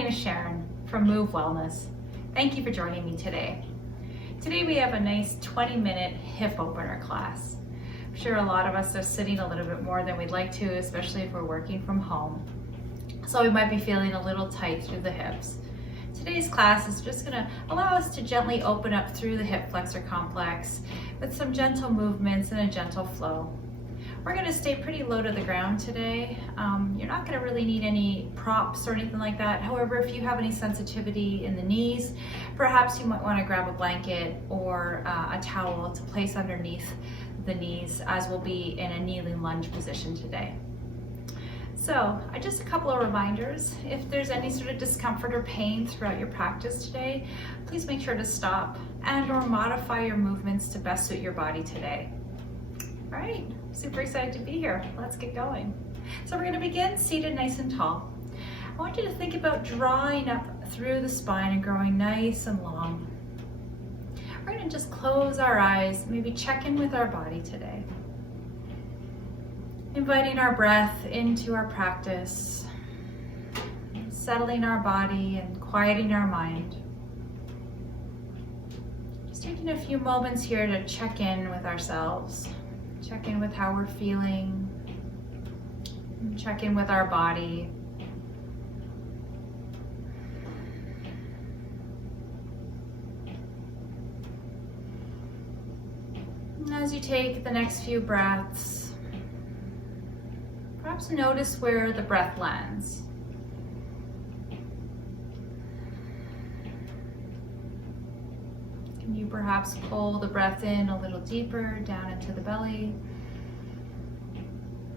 name is Sharon from Move Wellness. Thank you for joining me today. Today we have a nice 20-minute hip opener class. I'm sure a lot of us are sitting a little bit more than we'd like to, especially if we're working from home. So we might be feeling a little tight through the hips. Today's class is just going to allow us to gently open up through the hip flexor complex with some gentle movements and a gentle flow. We're going to stay pretty low to the ground today. You're not going to really need any props or anything like that. However, if you have any sensitivity in the knees, perhaps you might want to grab a blanket or a towel to place underneath the knees, as we'll be in a kneeling lunge position today. So, just a couple of reminders. If there's any sort of discomfort or pain throughout your practice today, please make sure to stop and/or modify your movements to best suit your body today. All right, super excited to be here. Let's get going. So we're going to begin seated nice and tall. I want you to think about drawing up through the spine and growing nice and long. We're going to just close our eyes, maybe check in with our body today. Inviting our breath into our practice, settling our body and quieting our mind. Just taking a few moments here to check in with ourselves. Check in with how we're feeling, check in with our body. And as you take the next few breaths, perhaps notice where the breath lands. You perhaps pull the breath in a little deeper down into the belly.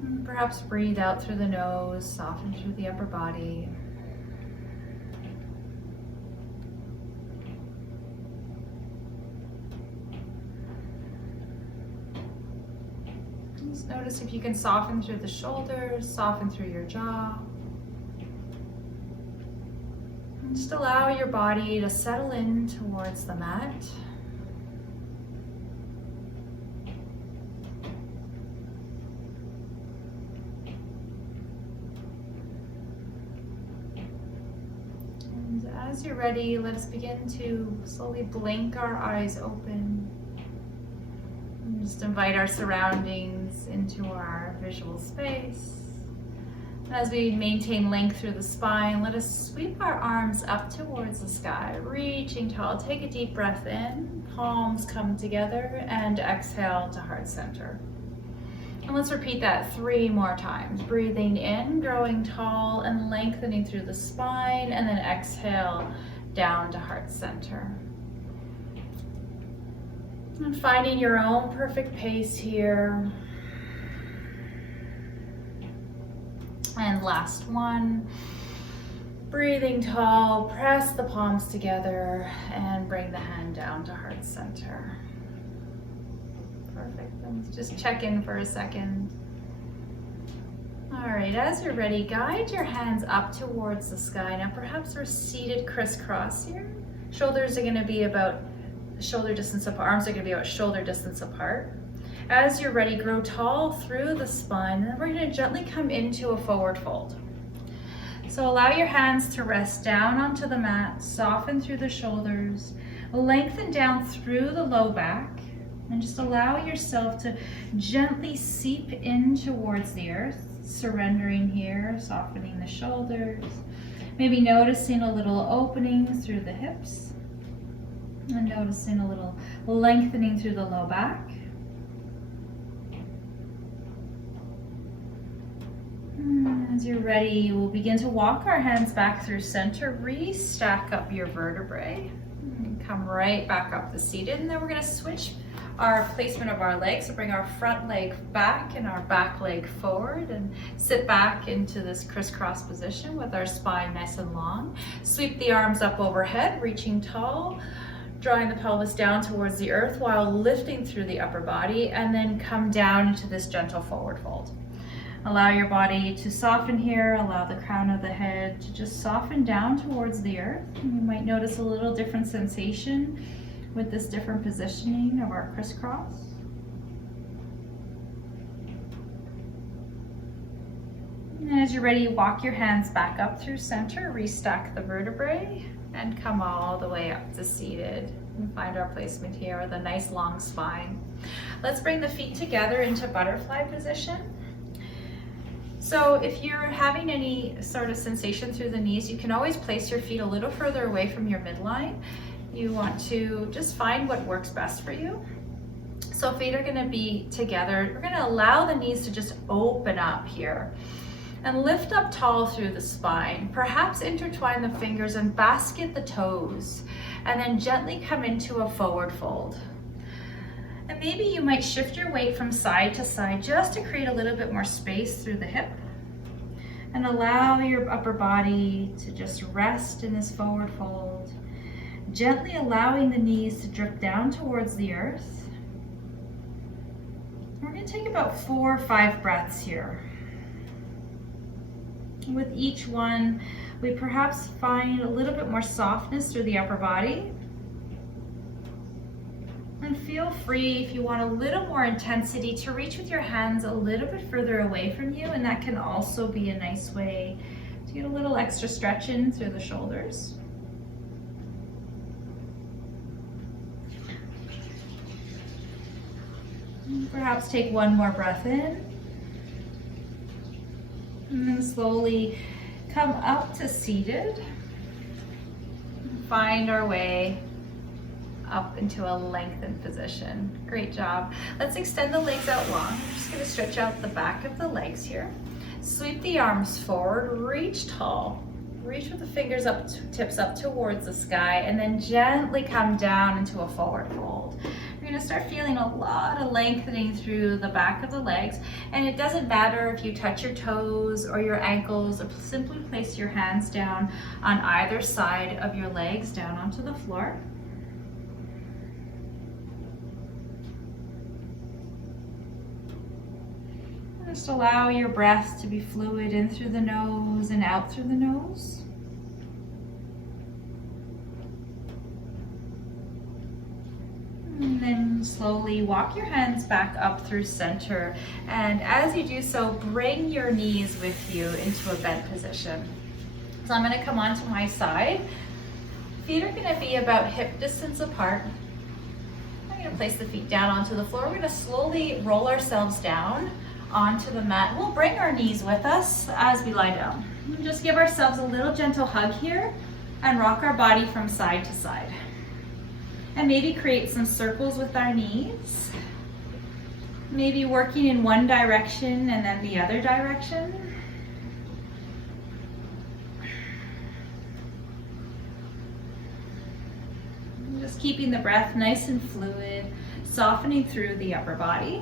And perhaps breathe out through the nose, soften through the upper body. Just notice if you can soften through the shoulders, soften through your jaw. Just allow your body to settle in towards the mat. And as you're ready, let's begin to slowly blink our eyes open. And just invite our surroundings into our visual space. As we maintain length through the spine, let us sweep our arms up towards the sky, reaching tall. Take a deep breath in, palms come together, and exhale to heart center. And let's repeat that 3 more times. Breathing in, growing tall and lengthening through the spine, and then exhale down to heart center. And finding your own perfect pace here. And last one, breathing tall, press the palms together and bring the hand down to heart center. Perfect, and just check in for a second. All right, as you're ready, guide your hands up towards the sky. Now perhaps we're seated crisscross here. Shoulders are gonna be about shoulder distance apart, arms are gonna be about shoulder distance apart. As you're ready, grow tall through the spine, and then we're going to gently come into a forward fold. So allow your hands to rest down onto the mat, soften through the shoulders, lengthen down through the low back, and just allow yourself to gently seep in towards the earth, surrendering here, softening the shoulders, maybe noticing a little opening through the hips, and noticing a little lengthening through the low back. As you're ready, we'll begin to walk our hands back through center, restack up your vertebrae, and come right back up to seated, and then we're going to switch our placement of our legs. So bring our front leg back and our back leg forward and sit back into this crisscross position with our spine nice and long. Sweep the arms up overhead, reaching tall, drawing the pelvis down towards the earth while lifting through the upper body, and then come down into this gentle forward fold. Allow your body to soften here, allow the crown of the head to just soften down towards the earth. You might notice a little different sensation with this different positioning of our crisscross. And as you're ready, walk your hands back up through center, restack the vertebrae, and come all the way up to seated. And find our placement here with a nice long spine. Let's bring the feet together into butterfly position. So if you're having any sort of sensation through the knees, you can always place your feet a little further away from your midline. You want to just find what works best for you. So feet are gonna be together. We're gonna allow the knees to just open up here and lift up tall through the spine. Perhaps intertwine the fingers and basket the toes, and then gently come into a forward fold. And maybe you might shift your weight from side to side just to create a little bit more space through the hip, and allow your upper body to just rest in this forward fold, gently allowing the knees to drip down towards the earth. We're going to take about 4 or 5 breaths here. With each one, we perhaps find a little bit more softness through the upper body. And feel free, if you want a little more intensity, to reach with your hands a little bit further away from you, and that can also be a nice way to get a little extra stretch in through the shoulders. And perhaps take one more breath in. And then slowly come up to seated. Find our way up into a lengthened position. Great job. Let's extend the legs out long. I'm just going to stretch out the back of the legs here. Sweep the arms forward, reach tall. Reach with the fingers up, tips up towards the sky, and then gently come down into a forward fold. You're going to start feeling a lot of lengthening through the back of the legs, and it doesn't matter if you touch your toes or your ankles, or simply place your hands down on either side of your legs down onto the floor. Just allow your breath to be fluid in through the nose and out through the nose. And then slowly walk your hands back up through center. And as you do so, bring your knees with you into a bent position. So I'm going to come onto my side. Feet are going to be about hip distance apart. I'm going to place the feet down onto the floor. We're going to slowly roll ourselves down onto the mat. We'll bring our knees with us as we lie down. We'll just give ourselves a little gentle hug here and rock our body from side to side. And maybe create some circles with our knees. Maybe working in one direction and then the other direction. And just keeping the breath nice and fluid, softening through the upper body.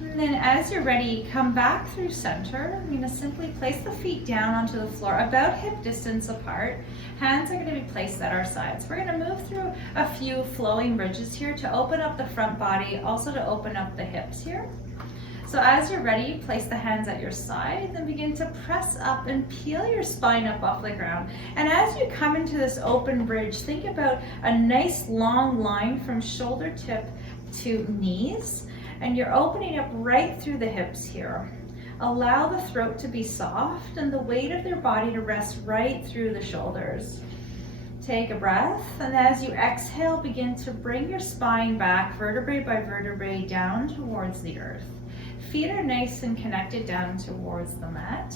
And then as you're ready, come back through center. I'm going to simply place the feet down onto the floor about hip distance apart. Hands are going to be placed at our sides. We're going to move through a few flowing bridges here to open up the front body, also to open up the hips here. So as you're ready, place the hands at your side, then begin to press up and peel your spine up off the ground. And as you come into this open bridge, think about a nice long line from shoulder tip to knees. And you're opening up right through the hips here. Allow the throat to be soft and the weight of your body to rest right through the shoulders. Take a breath, and as you exhale, begin to bring your spine back vertebrae by vertebrae down towards the earth. Feet are nice and connected down towards the mat.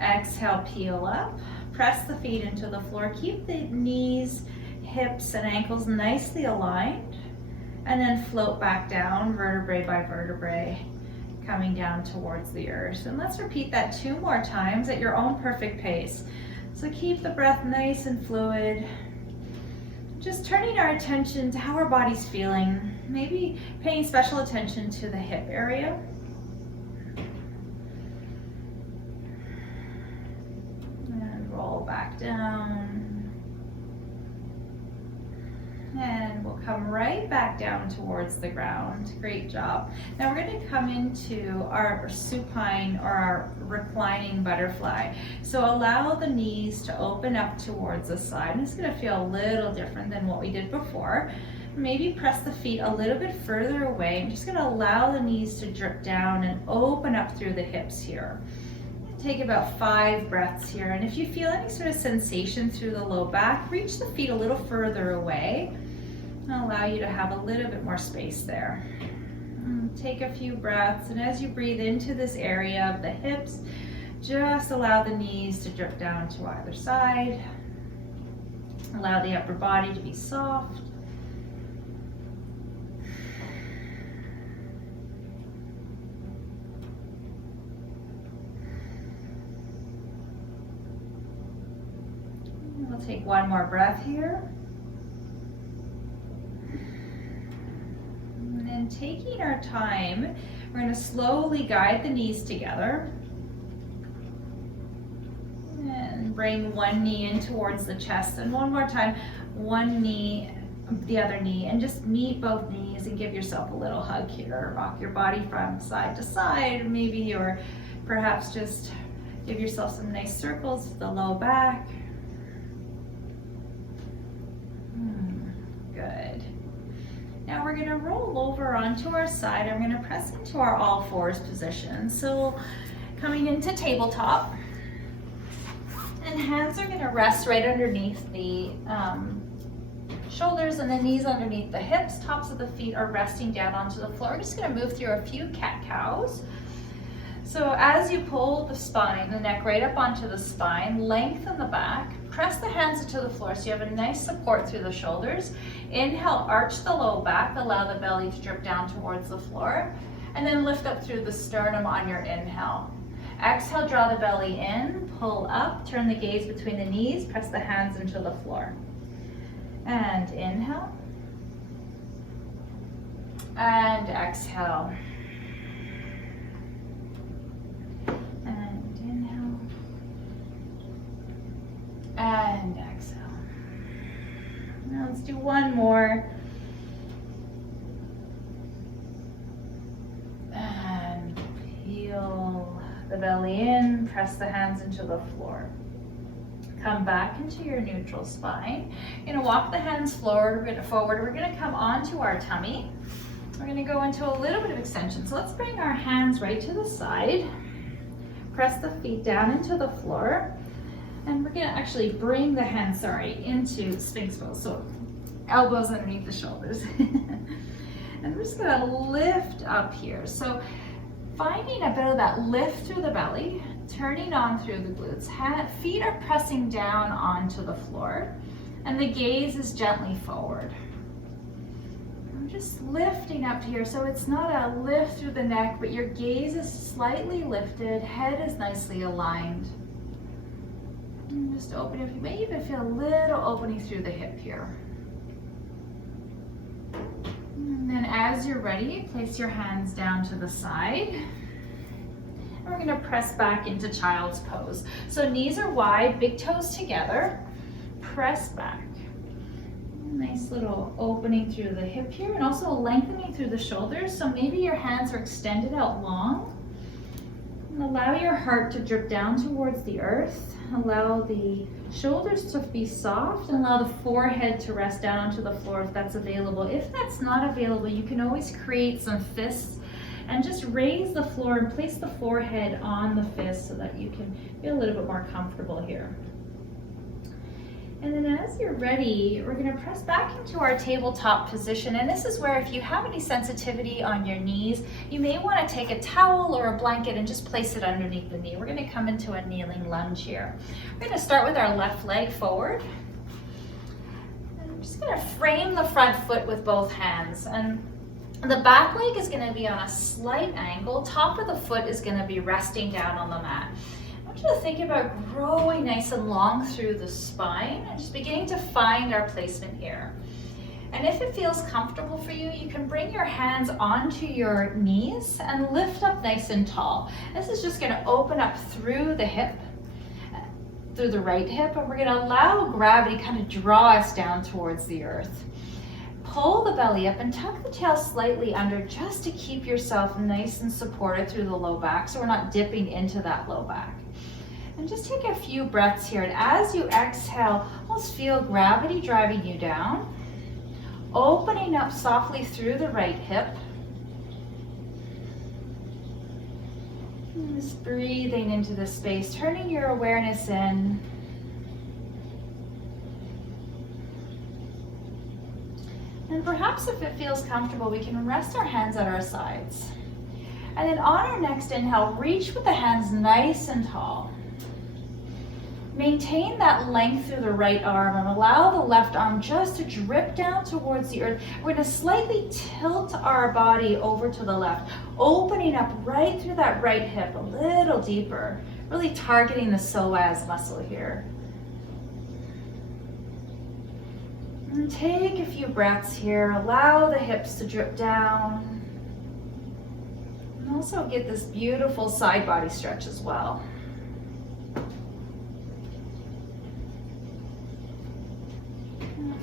Exhale, peel up. Press the feet into the floor. Keep the knees, hips, and ankles nicely aligned. And then float back down, vertebrae by vertebrae, coming down towards the earth. And let's repeat that 2 more times at your own perfect pace. So keep the breath nice and fluid. Just turning our attention to how our body's feeling. Maybe paying special attention to the hip area. And roll back down. And And we'll come right back down towards the ground. Great job. Now we're going to come into our supine or our reclining butterfly. So allow the knees to open up towards the side. And it's going to feel a little different than what we did before. Maybe press the feet a little bit further away. I'm just going to allow the knees to drip down and open up through the hips here. Take about 5 breaths here, and if you feel any sort of sensation through the low back, reach the feet a little further away and allow you to have a little bit more space there. Take a few breaths, and as you breathe into this area of the hips, just allow the knees to drip down to either side. Allow the upper body to be soft. We'll take one more breath here. And then taking our time, we're going to slowly guide the knees together. And bring one knee in towards the chest. And one more time, one knee, the other knee, and just meet both knees and give yourself a little hug here. Rock your body from side to side, maybe, or perhaps just give yourself some nice circles with the low back. Good. Now we're going to roll over onto our side. I'm going to press into our all fours position. So coming into tabletop, and hands are going to rest right underneath the shoulders and the knees underneath the hips. Tops of the feet are resting down onto the floor. We're just going to move through a few cat-cows. So as you pull the spine, the neck right up onto the spine, lengthen the back, press the hands into the floor so you have a nice support through the shoulders. Inhale, arch the low back, allow the belly to drip down towards the floor, and then lift up through the sternum on your inhale. Exhale, draw the belly in, pull up, turn the gaze between the knees, press the hands into the floor. And inhale. And exhale. And exhale. Now let's do one more. And peel the belly in, press the hands into the floor. Come back into your neutral spine. You're gonna walk the hands forward. We're gonna come onto our tummy. We're gonna go into a little bit of extension. So let's bring our hands right to the side. Press the feet down into the floor. And we're going to actually bring the hands, into Sphinx Pose. So elbows underneath the shoulders. And we're just going to lift up here. So finding a bit of that lift through the belly, turning on through the glutes. Feet are pressing down onto the floor, and the gaze is gently forward. I'm just lifting up here. So it's not a lift through the neck, but your gaze is slightly lifted, head is nicely aligned. And just open it. You may even feel a little opening through the hip here. And then as you're ready, place your hands down to the side. And we're going to press back into child's pose. So knees are wide, big toes together. Press back. Nice little opening through the hip here, and also lengthening through the shoulders. So maybe your hands are extended out long. And allow your heart to drip down towards the earth. Allow the shoulders to be soft, and allow the forehead to rest down onto the floor if that's available. If that's not available, you can always create some fists and just raise the floor and place the forehead on the fist so that you can feel a little bit more comfortable here. And then as you're ready, we're going to press back into our tabletop position. And this is where, if you have any sensitivity on your knees, you may want to take a towel or a blanket and just place it underneath the knee. We're going to come into a kneeling lunge here. We're going to start with our left leg forward. And I'm just going to frame the front foot with both hands. And the back leg is going to be on a slight angle. Top of the foot is going to be resting down on the mat. I want you to think about growing nice and long through the spine and just beginning to find our placement here. And if it feels comfortable for you, you can bring your hands onto your knees and lift up nice and tall. This is just going to open up through the hip, through the right hip, and we're going to allow gravity kind of draw us down towards the earth. pull the belly up and tuck the tail slightly under just to keep yourself nice and supported through the low back so we're not dipping into that low back. And just take a few breaths here, and as you exhale, almost feel gravity driving you down, opening up softly through the right hip. And just breathing into the space, turning your awareness in. And perhaps if it feels comfortable, we can rest our hands at our sides. And then on our next inhale, reach with the hands nice and tall. Maintain that length through the right arm and allow the left arm just to drip down towards the earth. We're going to slightly tilt our body over to the left, opening up right through that right hip a little deeper, really targeting the psoas muscle here. And take a few breaths here. Allow the hips to drip down. And also get this beautiful side body stretch as well.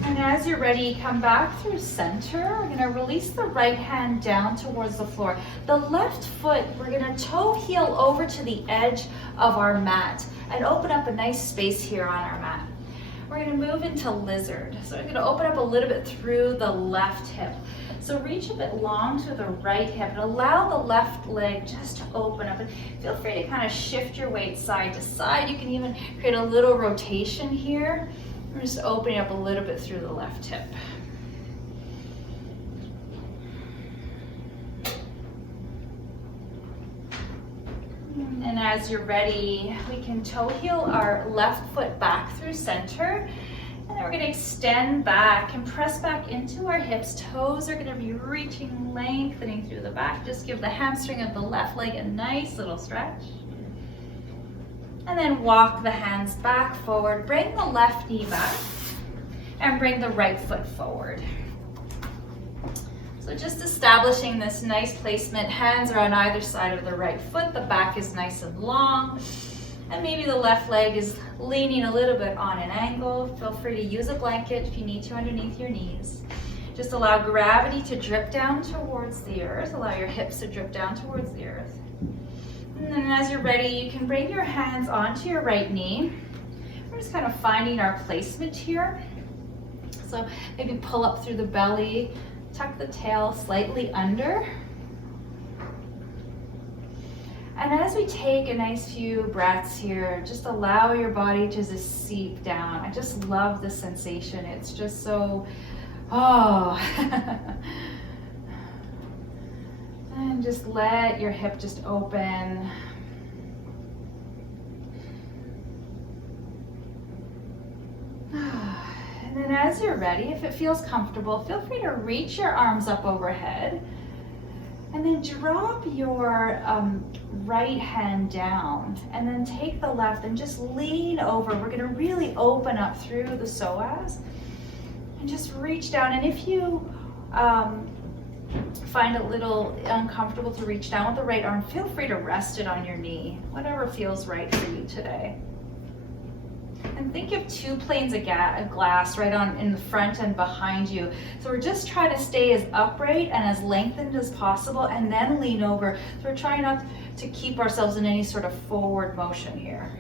And as you're ready, come back through center. We're going to release the right hand down towards the floor. The left foot, we're going to toe heel over to the edge of our mat and open up a nice space here on our mat. We're going to move into lizard. So we're going to open up a little bit through the left hip. So reach a bit long to the right hip and allow the left leg just to open up. And feel free to kind of shift your weight side to side. You can even create a little rotation here. We're just opening up a little bit through the left hip. And as you're ready, we can toe heel our left foot back through center. And then we're going to extend back and press back into our hips. Toes are going to be reaching, lengthening through the back. Just give the hamstring of the left leg a nice little stretch. And then walk the hands back forward. Bring the left knee back and bring the right foot forward. So just establishing this nice placement. Hands are on either side of the right foot. The back is nice and long. And maybe the left leg is leaning a little bit on an angle. Feel free to use a blanket if you need to underneath your knees. Just allow gravity to drip down towards the earth. Allow your hips to drip down towards the earth. And then as you're ready, you can bring your hands onto your right knee. We're just kind of finding our placement here. So maybe pull up through the belly, tuck the tail slightly under. And as we take a nice few breaths here, just allow your body to just seep down. I just love the sensation. It's just so, oh. And just let your hip just open. And then as you're ready, if it feels comfortable, feel free to reach your arms up overhead. And then drop your right hand down. And then take the left and just lean over. We're going to really open up through the psoas. And just reach down. And if you find it a little uncomfortable to reach down with the right arm, feel free to rest it on your knee, whatever feels right for you today. And think of two planes of glass right on in the front and behind you. So we're just trying to stay as upright and as lengthened as possible and then lean over. So we're trying not to keep ourselves in any sort of forward motion here.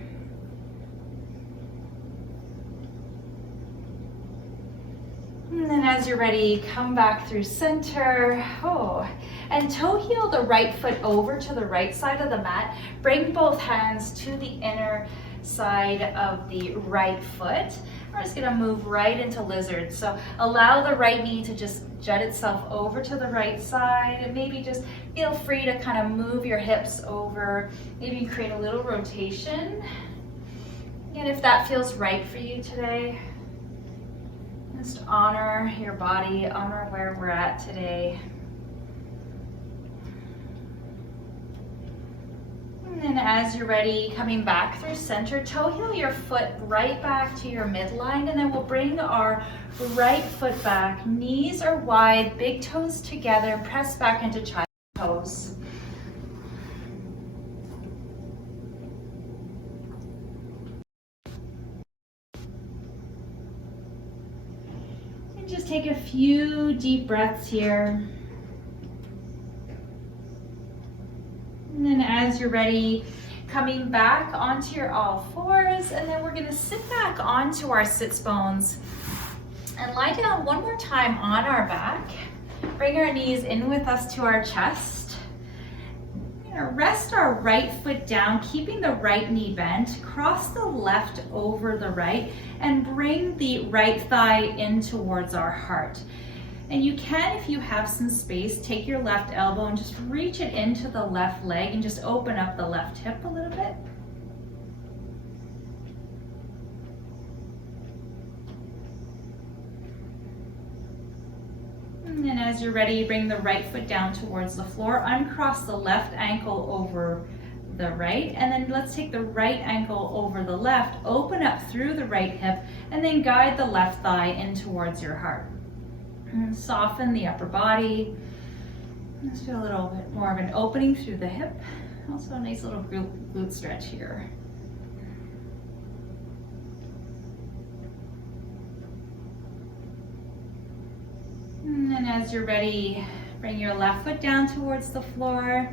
And then as you're ready, come back through center. Oh, and toe heel the right foot over to the right side of the mat. Bring both hands to the inner side of the right foot. We're just going to move right into lizard. So allow the right knee to just jut itself over to the right side, and maybe just feel free to kind of move your hips over. Maybe create a little rotation. And if that feels right for you today, just honor your body, honor where we're at today. And then as you're ready, coming back through center, toe heel your foot right back to your midline, and then we'll bring our right foot back. Knees are wide, big toes together, press back into child pose. Just take a few deep breaths here. And then as you're ready, coming back onto your all fours, and then we're gonna sit back onto our sits bones and lie down one more time on our back. Bring our knees in with us to our chest. We're gonna rest our right foot down, keeping the right knee bent. Cross the left over the right and bring the right thigh in towards our heart. And you can, if you have some space, take your left elbow and just reach it into the left leg and just open up the left hip a little bit. And then as you're ready, bring the right foot down towards the floor, uncross the left ankle over the right, and then let's take the right ankle over the left, open up through the right hip, and then guide the left thigh in towards your heart. And soften the upper body. Let's do a little bit more of an opening through the hip. Also a nice little glute stretch here. And then as you're ready, bring your left foot down towards the floor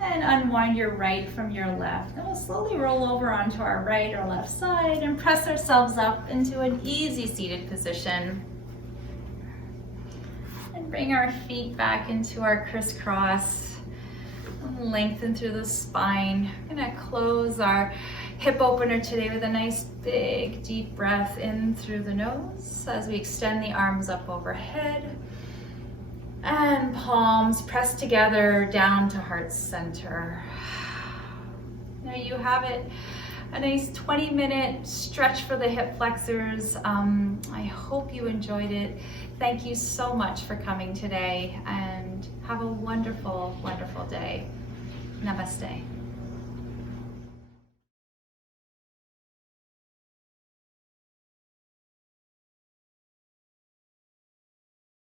and unwind your right from your left. And we'll slowly roll over onto our right or left side and press ourselves up into an easy seated position. Bring our feet back into our crisscross. Lengthen through the spine. I'm gonna close our hip opener today with a nice big deep breath in through the nose as we extend the arms up overhead. And palms press together down to heart center. There you have it. A nice 20-minute stretch for the hip flexors. I hope you enjoyed it. Thank you so much for coming today, and have a wonderful, wonderful day. Namaste.